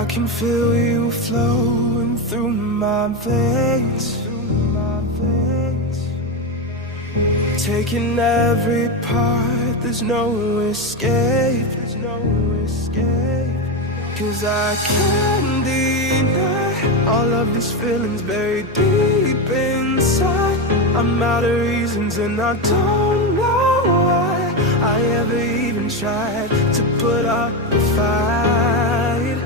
I can feel you flowing through my veins, taking every part, there's no escape, 'cause I can't deny all of these feelings buried deep inside. I'm out of reasons and I don't know why I ever even tried to put up a fight.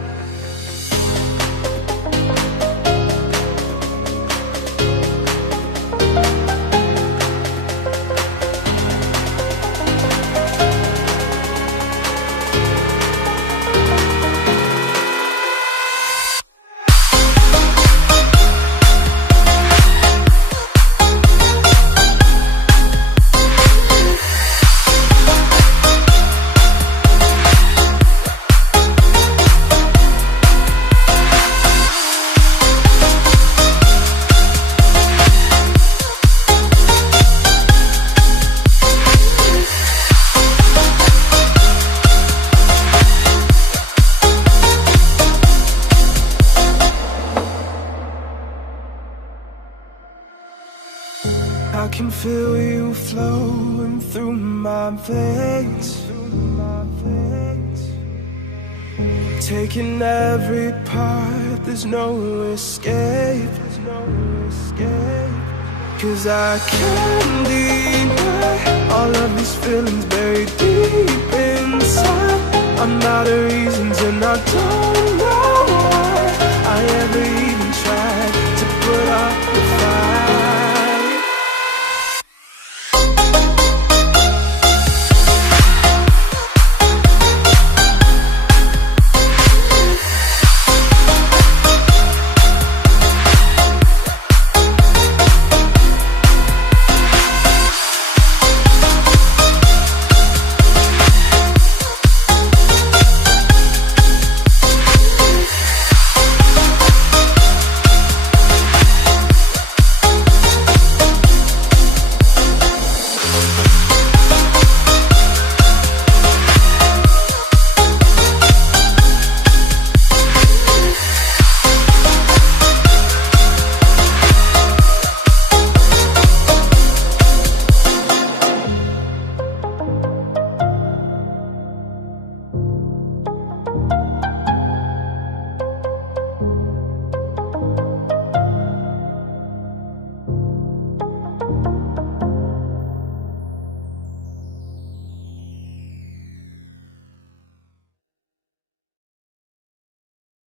I can feel you flowing through my veins, taking every part, there's no escape, 'cause I can't deny all of these feelings buried deep inside. I'm out of reasons and I don't